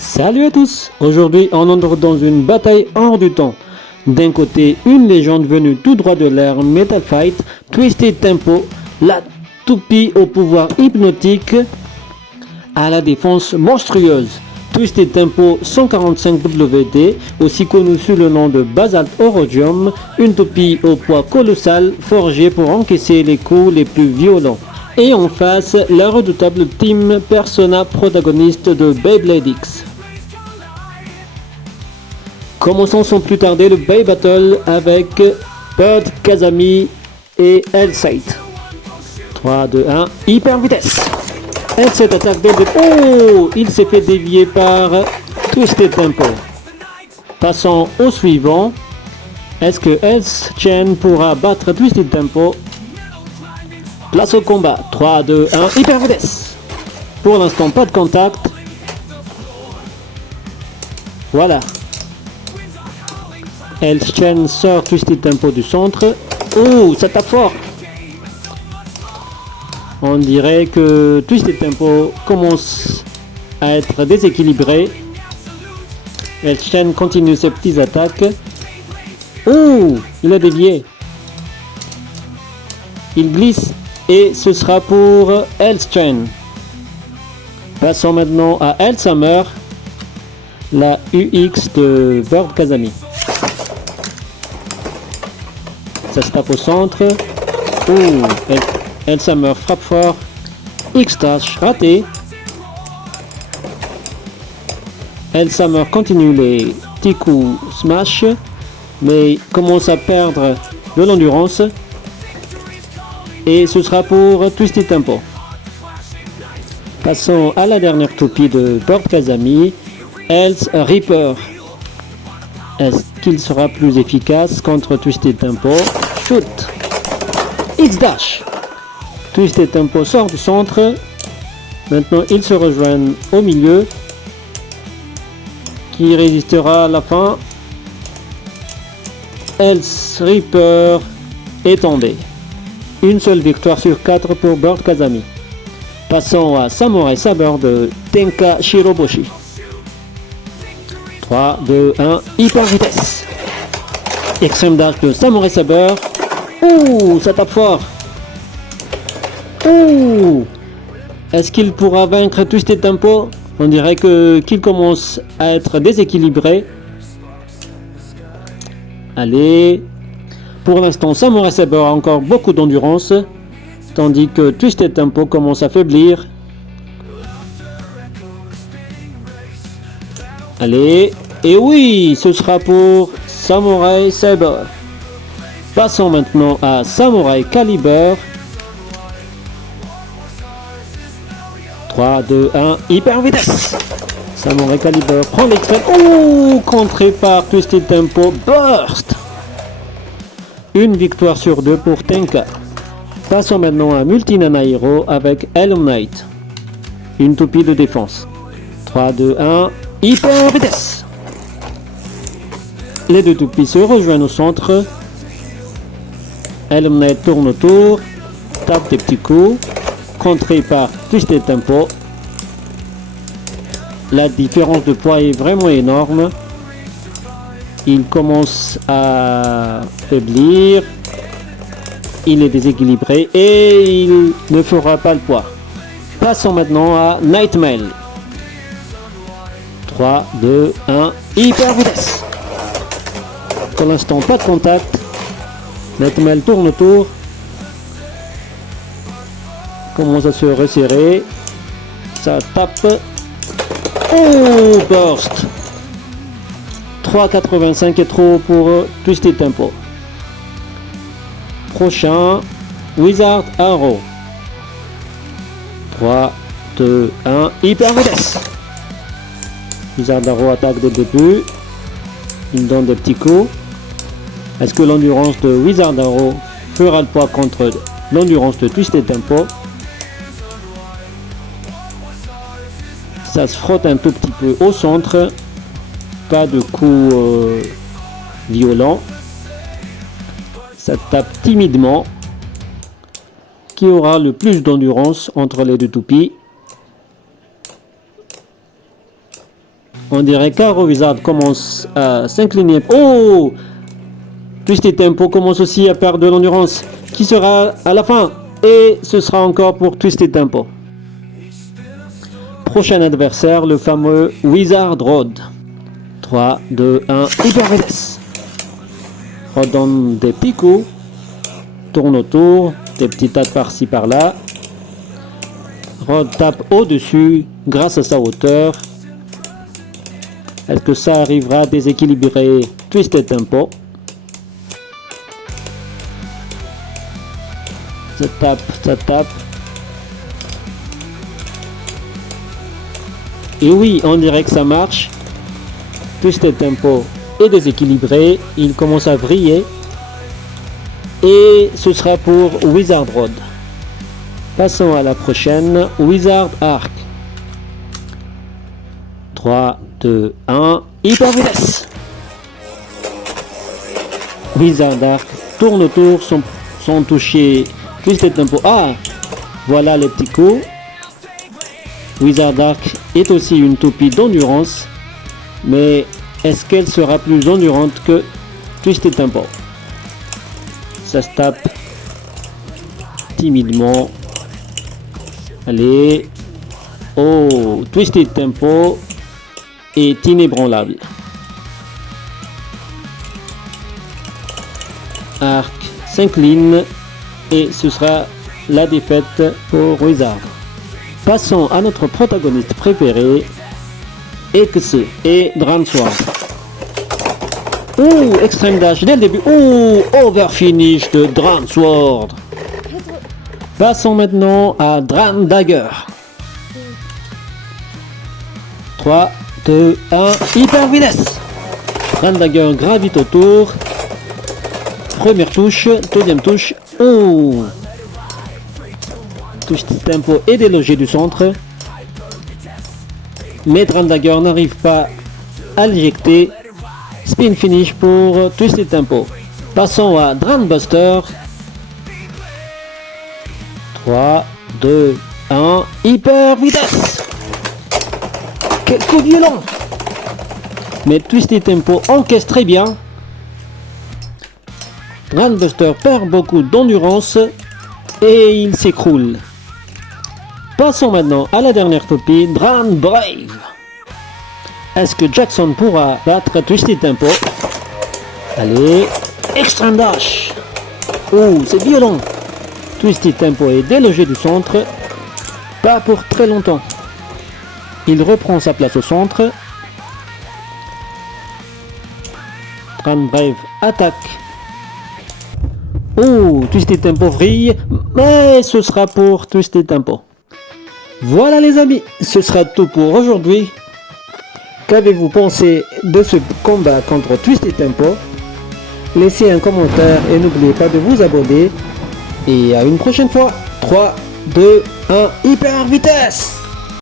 Salut à tous. Aujourd'hui, on entre dans une bataille hors du temps. D'un côté, une légende venue tout droit de l'ère Metal Fight, Twisted Tempo, la toupie au pouvoir hypnotique à la défense monstrueuse. Twisted Tempo 145WD, aussi connu sous le nom de Basalt Orodium, une toupie au poids colossal forgée pour encaisser les coups les plus violents. Et en face, la redoutable team Persona protagoniste de Beyblade X. Commençons sans plus tarder le Bay Battle avec Bird Kazami et L7. 3, 2, 1, hyper vitesse. L7 attaque dès le début. Oh, il s'est fait dévier par Twisted Tempo. Passons au suivant. Est-ce que L-Chain pourra battre Twisted Tempo? Place au combat. 3, 2, 1, hyper vitesse. Pour l'instant, pas de contact. Voilà. L-Chain sort Twisted Tempo du centre. Oh, ça tape fort. On dirait que Twisted Tempo commence à être déséquilibré. L-Chain continue ses petites attaques. Oh, il a dévié. Il glisse et ce sera pour L-Chain. Passons maintenant à L-Summer, la UX de Bird Kazami. Ça se tape au centre. Oh, L-Summer frappe fort. X-Dash raté. L-Summer continue les petits coups smash, mais commence à perdre de l'endurance. Et ce sera pour Twisted Tempo. Passons à la dernière toupie de Bird Kazami, Else Reaper. Est-ce qu'il sera plus efficace contre Twisted Tempo? Shoot! X-Dash! Twisted Tempo sort du centre. Maintenant, ils se rejoignent au milieu. Qui résistera à la fin? Else Reaper est tombé. Une seule victoire sur 4 pour Bird Kazami. Passons à Samurai Saber de Tenka Shiroboshi. 3, 2, 1, hyper vitesse. Extreme Dash de Samurai Saber. Ouh, ça tape fort. Ouh. Est-ce qu'il pourra vaincre Twisted Tempo? On dirait qu'il commence à être déséquilibré. Allez. Pour l'instant, Samurai Saber a encore beaucoup d'endurance, tandis que Twisted Tempo commence à faiblir. Allez, et oui, ce sera pour Samurai Saber. Passons maintenant à Samurai Caliber. 3, 2, 1, hyper vitesse. Samurai Caliber prend l'extrême. Oh, contré par Twisted Tempo, burst. Une victoire sur 2 pour Tenka. Passons maintenant à Multinana Hero avec Elm Knight. Une toupie de défense. 3, 2, 1, hyper vitesse. Les deux toupies se rejoignent au centre. Elm Knight tourne autour, tape des petits coups, contré par Twisted Tempo. La différence de poids est vraiment énorme. Il commence à faiblir. Il est déséquilibré et il ne fera pas le poids. Passons maintenant à Nightmail. 3, 2, 1, hyper vitesse. Pour l'instant, pas de contact. Nightmail tourne autour. Commence à se resserrer. Ça tape. Oh, burst. 3,85 est trop pour Twisted Tempo. Prochain, Wizard Arrow. 3, 2, 1, hyper vitesse. Wizard Arrow attaque dès le début. Il donne des petits coups. Est-ce que l'endurance de Wizard Arrow fera le poids contre l'endurance de Twisted Tempo? Ça se frotte un tout petit peu au centre. Pas de coups violents. Ça tape timidement. Qui aura le plus d'endurance entre les deux toupies? On dirait qu'Aro Wizard commence à s'incliner. Oh! Twisted Tempo commence aussi à perdre de l'endurance. Qui sera à la fin? Et ce sera encore pour Twisted Tempo. Prochain adversaire, le fameux Wizard Rod. 3, 2, 1, hyper vitesse. Rod donne des petits coups. Tourne autour. Des petits tas par-ci par-là. Rod tape au-dessus grâce à sa hauteur. Est-ce que ça arrivera à déséquilibrer Twisted Tempo? Ça tape, ça tape. Et oui, on dirait que ça marche. Twisted Tempo est déséquilibré. Il commence à vriller. Et ce sera pour Wizard Rod. Passons à la prochaine. Wizard Arc. 3, 2, 1. Hyper vitesse. Wizard Arc tourne autour sans toucher Twisted Tempo. Ah, voilà les petits coups. Wizard Arc est aussi une toupie d'endurance. Mais est-ce qu'elle sera plus endurante que Twisted Tempo? Ça se tape timidement. Allez. Oh, Twisted Tempo est inébranlable. Arc s'incline et ce sera la défaite pour Wizard. Passons à notre protagoniste préféré, X et Dransword. Oh, extreme dash dès le début. Oh, over finish de Dransword. Passons maintenant à Dran Dagger. 3, 2, 1, hyper vitesse. Dran Dagger gravite autour. Première touche, deuxième touche. Oh, touche tempo est délogé du centre. Mais Dran Dagger n'arrive pas à l'éjecter. Spin finish pour Twisted Tempo. Passons à Dran Buster. 3, 2, 1, hyper vitesse. Quel coup violent. Mais Twisted Tempo encaisse très bien. Dran Buster perd beaucoup d'endurance et il s'écroule. Passons maintenant à la dernière toupie, Dran Brave. Est-ce que Jackson pourra battre Twisted Tempo? Allez, extreme dash. Oh, c'est violent. Twisted Tempo est délogé du centre. Pas pour très longtemps. Il reprend sa place au centre. Dran Brave attaque. Oh, Twisted Tempo vrille. Mais ce sera pour Twisted Tempo. Voilà les amis, ce sera tout pour aujourd'hui. Qu'avez-vous pensé de ce combat contre Twisted Tempo? Laissez un commentaire et n'oubliez pas de vous abonner. Et à une prochaine fois. 3, 2, 1, hyper vitesse!